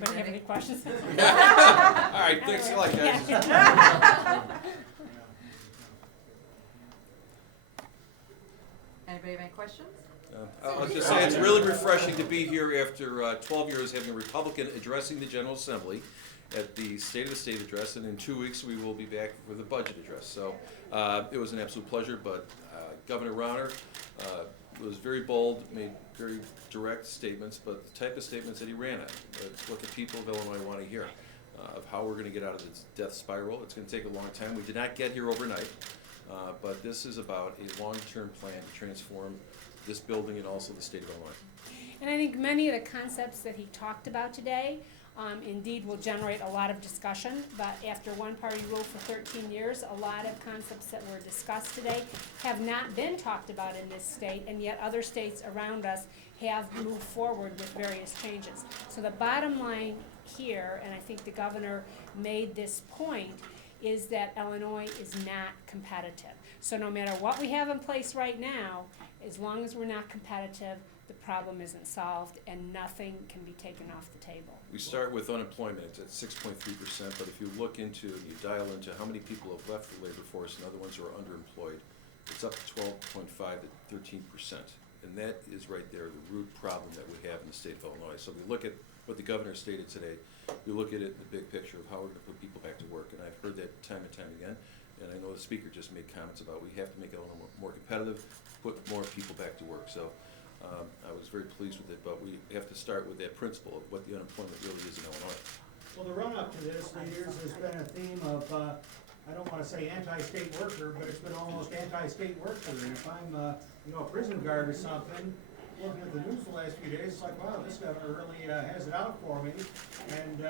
Anybody have any questions? All right, thanks a lot, guys. Anybody have any questions? I'll just say it's really refreshing to be here after 12 years having a Republican addressing the General Assembly at the State of the State address, and in 2 weeks we will be back for the budget address. So it was an absolute pleasure, but Governor Rauner was very bold, made very direct statements, but the type of statements that he ran at, it's what the people of Illinois want to hear, of how we're going to get out of this death spiral. It's going to take a long time. We did not get here overnight, but this is about a long-term plan to transform this building and also the state of Illinois. And I think many of the concepts that he talked about today indeed will generate a lot of discussion, but after one party ruled for 13 years, a lot of concepts that were discussed today have not been talked about in this state, and yet other states around us have moved forward with various changes. So the bottom line here, and I think the governor made this point, is that Illinois is not competitive. So no matter what we have in place right now, as long as we're not competitive, the problem isn't solved and nothing can be taken off the table. We start with unemployment, it's at 6.3%, but if you look into, you dial into how many people have left the labor force and other ones who are underemployed, it's up to 12.5 to 13%. And that is right there, the root problem that we have in the state of Illinois. So we look at what the governor stated today, we look at it in the big picture of how we're going to put people back to work. And I've heard that time and time again. And I know the speaker just made comments about we have to make Illinois more competitive, put more people back to work. So I was very pleased with it, but we have to start with that principle of what the unemployment really is in Illinois. Well, the run-up to this for years has been a theme of, I don't want to say anti-state worker, but it's been almost anti-state worker. And if I'm, a prison guard or something, looking at the news the last few days, it's like, wow, this governor really has it out for me. And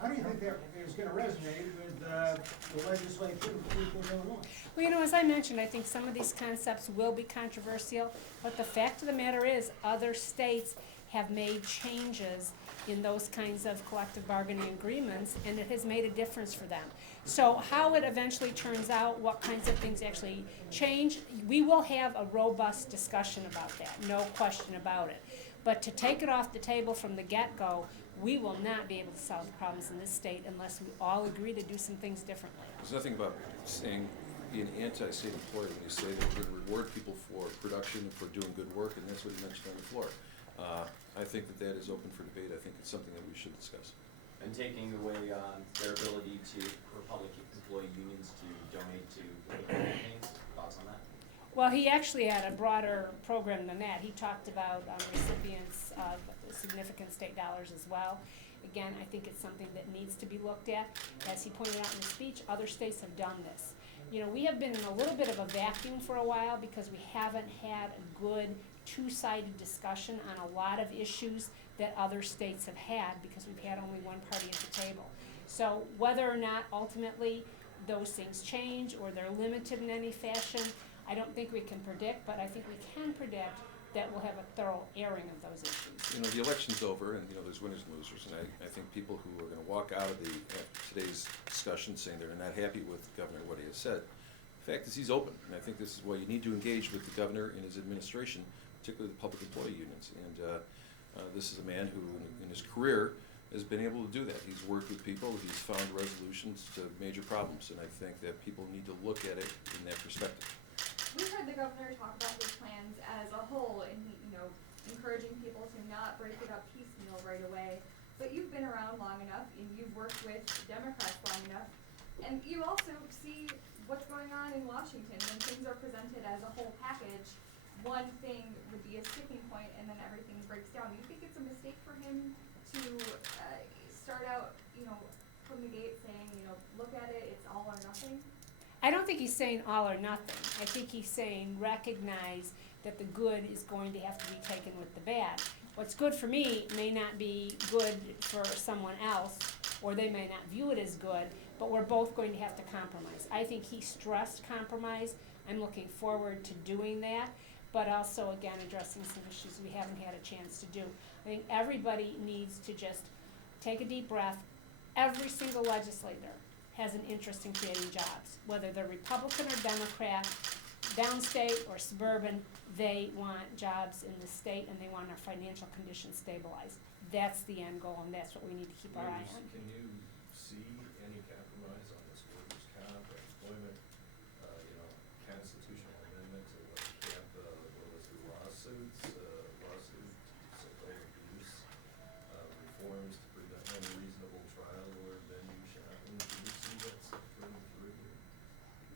how do you think that is going to resonate with the legislature and the people of Illinois? Well, as I mentioned, I think some of these concepts will be controversial, but the fact of the matter is other states have made changes in those kinds of collective bargaining agreements, and it has made a difference for them. So how it eventually turns out, what kinds of things actually change, we will have a robust discussion about that, no question about it. But to take it off the table from the get-go, we will not be able to solve the problems in this state unless we all agree to do some things differently. There's nothing about saying being anti-state employee when you say that we're going to reward people for production and for doing good work, and that's what he mentioned on the floor. I think that is open for debate. I think it's something that we should discuss. And taking away their ability for public employee unions to donate to political campaigns. Thoughts on that? Well, he actually had a broader program than that. He talked about recipients of significant state dollars as well. Again, I think it's something that needs to be looked at. As he pointed out in his speech, other states have done this. We have been in a little bit of a vacuum for a while because we haven't had a good two-sided discussion on a lot of issues that other states have had because we've had only one party at the table. So whether or not ultimately those things change or they're limited in any fashion, I don't think we can predict, but I think we can predict that we'll have a thorough airing of those issues. The election's over, and there's winners and losers, and I think people who are going to walk out of today's discussion saying they're not happy with the governor, what he has said. The fact is he's open, and I think this is why you need to engage with the governor and his administration, particularly the public employee unions. And this is a man who, in his career, has been able to do that. He's worked with people, he's found resolutions to major problems, and I think that people need to look at it in that perspective. We've heard the governor talk about his plans as a whole and, encouraging people to not break it up piecemeal right away. But you've been around long enough and you've worked with Democrats long enough, and you also see what's going on in Washington when things are presented as a whole package. One thing would be a sticking point and then everything breaks down. Do you think it's a mistake for him to start out, from the gate saying, look at it, it's all or nothing? I don't think he's saying all or nothing. I think he's saying recognize that the good is going to have to be taken with the bad. What's good for me may not be good for someone else, or they may not view it as good, but we're both going to have to compromise. I think he stressed compromise. I'm looking forward to doing that, but also, again, addressing some issues we haven't had a chance to do. I think everybody needs to just take a deep breath. Every single legislator has an interest in creating jobs, whether they're Republican or Democrat, downstate or suburban. They want jobs in the state and they want our financial conditions stabilized. that's the end goal, and that's what we need to keep our eye on. Can you see any compromise on this workers' comp or employment, constitutional amendment to what cap, what was it, lawsuits, so-called abuse, reforms to prevent unreasonable trial or venue shopping? Do you see that stuff running through here?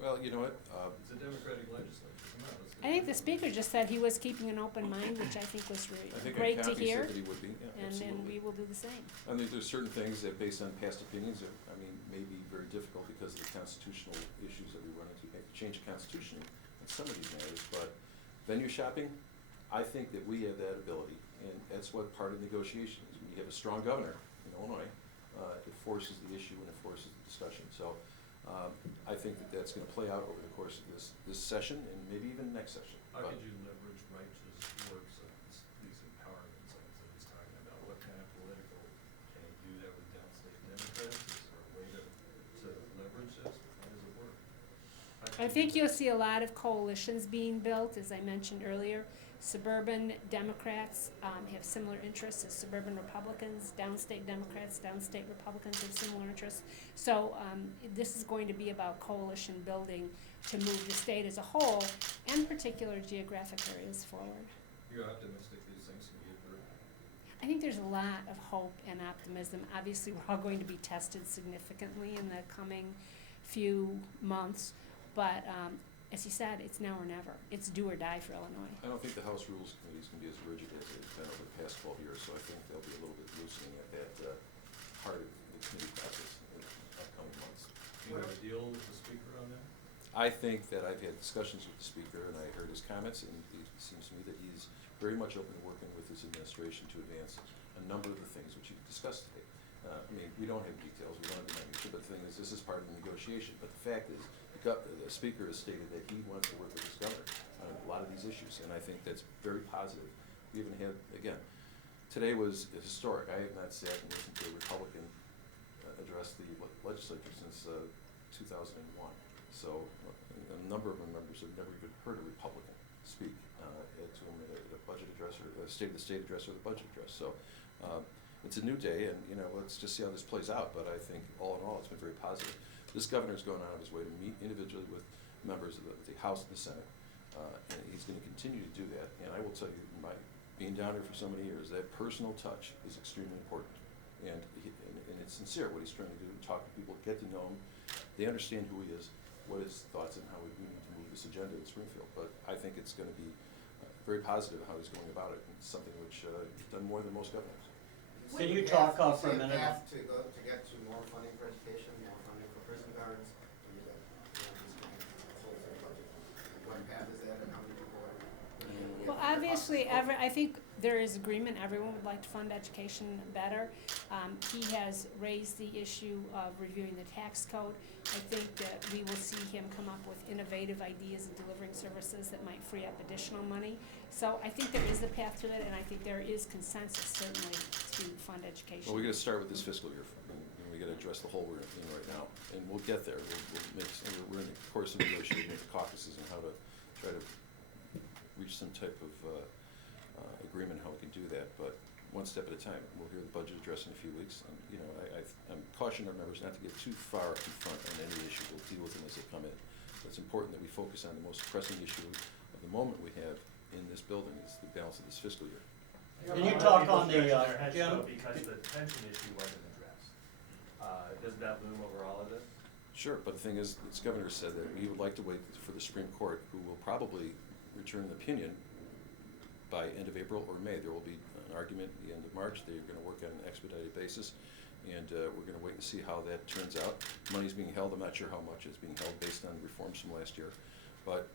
Well, you know what, It's a Democratic legislature, come on, let's get I think the it. speaker just said he was keeping an open mind, which I think was I think great to County hear, said that he would be, yeah, and then absolutely. we will do the same. I think there's certain things that, based on past opinions, may be very difficult because of the constitutional issues that we run into. You have to change the Constitution on some of these matters, but venue shopping, I think that we have that ability, and that's what part of negotiation is. When you have a strong governor in Illinois, it forces the issue and it forces the discussion. So, I think that that's gonna play out over the course of this session and maybe even next session. How But could you leverage righteous works of these empowerment things that he's talking about? What kind of political, can you do that with downstate Democrats? Is there a way to leverage this? How does it work? I think you'll see a lot of coalitions being built, as I mentioned earlier. Suburban Democrats have similar interests as suburban Republicans. Downstate Democrats, downstate Republicans have similar interests. So this is going to be about coalition building to move the state as a whole and particular geographic areas forward. You're optimistic these things can get through? I think there's a lot of hope and optimism. Obviously, we're all going to be tested significantly in the coming few months, but as you said, it's now or never. It's do or die for Illinois. I don't think the House Rules Committee is gonna be as rigid as it's been over the past 12 years, so I think there'll be a little bit loosening at that part of the committee process in the upcoming months. Do you have a deal with the speaker on that? I think that I've had discussions with the speaker, and I heard his comments, and it seems to me that he's very much open to working with his administration to advance a number of the things which you discussed today. We don't have details, we don't have the minutia, but the thing is, this is part of the negotiation. But the fact is, the speaker has stated that he wants to work with his governor on a lot of these issues, and I think that's very positive. We even had, again, today was historic. I have not sat and listened to a Republican address the legislature since 2001. So a number of our members have never even heard a Republican speak to him at a budget address or a State of the State address or the budget address. So it's a new day, and let's just see how this plays out. But I think all in all, it's been very positive. This governor's going out of his way to meet individually with members of the House and the Senate, and he's going to continue to do that. And I will tell you, being down here for so many years, that personal touch is extremely important. And it's sincere what he's trying to do, talk to people, get to know him. They understand who he is, what his thoughts, and how we need to move this agenda in Springfield. But I think it's going to be very positive how he's going about it, and it's something which he's done more than most governors. Can you talk for a minute? Is there a path to get to more funding for education, more funding for prison guards? And you got, these kind of holes in the budget. What path is that, and how many people are? Well, obviously, I think there is agreement. Everyone would like to fund education better. He has raised the issue of reviewing the tax code. I think that we will see him come up with innovative ideas of delivering services that might free up additional money. So I think there is a path to it, and I think there is consensus certainly to fund education. Well, we got to start with this fiscal year, and we got to address the hole we're in right now, and we'll get there. We're in the course of negotiating with the caucuses and how to try to reach some type of agreement how we can do that, but one step at a time. We'll hear the budget address in a few weeks, and I'm cautioning our members not to get too far in front on any issue. We'll deal with them as they come in. But it's important that we focus on the most pressing issue of the moment we have in this building is the balance of this fiscal year. Can you talk on the, Jim? Jim? Because the pension issue wasn't addressed. Doesn't that loom over all of this? Sure, but the thing is, this governor said that he would like to wait for the Supreme Court, who will probably return an opinion by end of April or May. There will be an argument at the end of March. They're going to work on an expedited basis, and we're going to wait and see how that turns out. Money's being held. I'm not sure how much is being held based on reforms from last year. But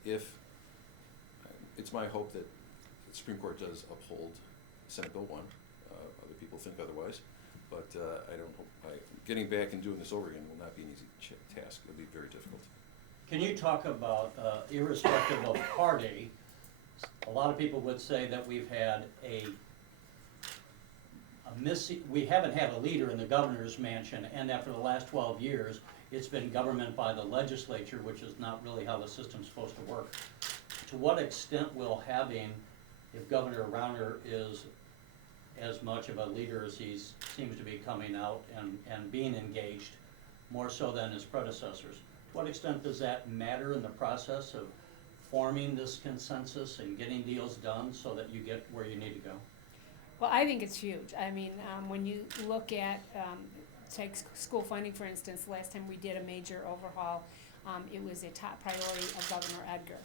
it's my hope that the Supreme Court does uphold Senate Bill 1. Other people think otherwise. But I don't hope, getting back and doing this over again will not be an easy task. It'll be very difficult. Can you talk about, irrespective of party, a lot of people would say that we've had we haven't had a leader in the governor's mansion, and after the last 12 years, it's been government by the legislature, which is not really how the system's supposed to work. To what extent will having, if Governor Rauner is as much of a leader as he seems to be coming out and being engaged, more so than his predecessors. To what extent does that matter in the process of forming this consensus and getting deals done so that you get where you need to go? Well, I think it's huge. I mean, when you look at, take school funding, for instance, last time we did a major overhaul, it was a top priority of Governor Edgar.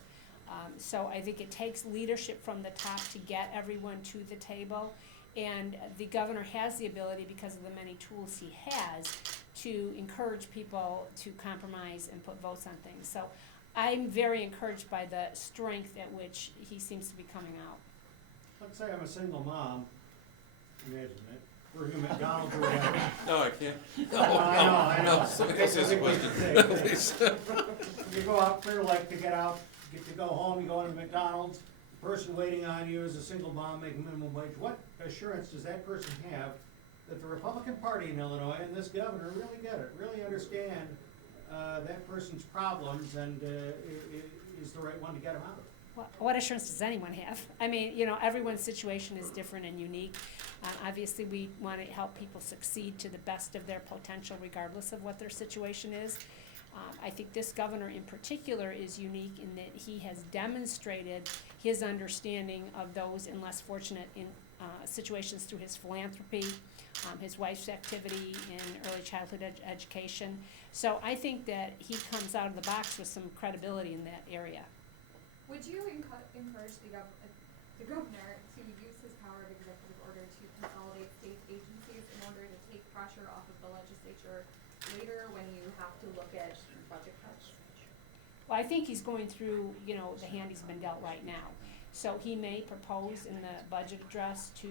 So I think it takes leadership from the top to get everyone to the table. And the governor has the ability, because of the many tools he has, to encourage people to compromise and put votes on things. So I'm very encouraged by the strength at which he seems to be coming out. Let's say I'm a single mom, imagine it, working at McDonald's or whatever. No, I can't. I know. Somebody else has a question. Please. You go out Clear Lake to get to go home, you go into McDonald's, the person waiting on you is a single mom making minimum wage. What assurance does that person have that the Republican Party in Illinois and this governor really get it, really understand that person's problems and is the right one to get them out of it? What assurance does anyone have? I mean, everyone's situation is different and unique. Obviously, we want to help people succeed to the best of their potential, regardless of what their situation is. I think this governor in particular is unique in that he has demonstrated his understanding of those in less fortunate situations through his philanthropy, his wife's activity in early childhood education. So I think that he comes out of the box with some credibility in that area. Would you encourage the governor to use his power of executive order to consolidate state agencies in order to take pressure off of the legislature later when you have to look at budget cuts? Well, I think he's going through, the hand he's been dealt right now. So he may propose in the budget address to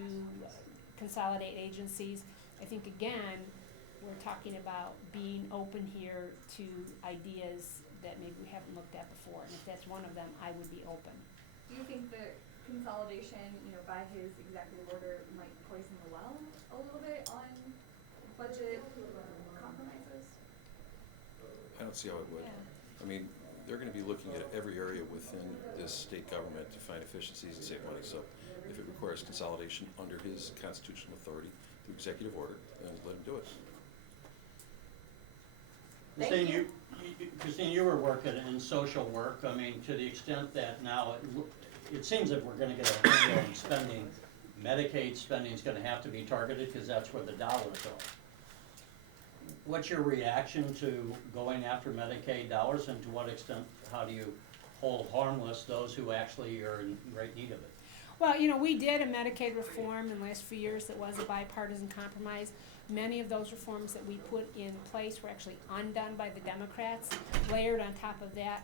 consolidate agencies. I think, again, we're talking about being open here to ideas that maybe we haven't looked at before. And if that's one of them, I would be open. Do you think that consolidation, by his executive order might poison the well a little bit on budget compromises? I don't see how it would. Yeah. I mean, they're gonna be looking at every area within this state government to find efficiencies and save money. So if it requires consolidation under his constitutional authority through executive order, then let him do it. Christine, you were working in social work. I mean, to the extent that now it seems that we're gonna get a handle on spending. Medicaid spending is gonna have to be targeted because that's where the dollars are. What's your reaction to going after Medicaid dollars, and to what extent, how do you hold harmless those who actually are in great need of it? Well, we did a Medicaid reform in the last few years that was a bipartisan compromise. Many of those reforms that we put in place were actually undone by the Democrats. Layered on top of that,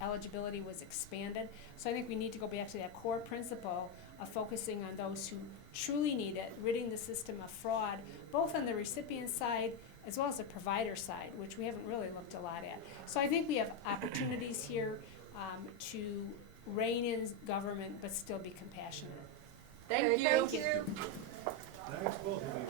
eligibility was expanded. So I think we need to go back to that core principle of focusing on those who truly need it, ridding the system of fraud, both on the recipient side as well as the provider side, which we haven't really looked a lot at. So I think we have opportunities here to rein in government but still be compassionate. Thank you. Thanks, both of you.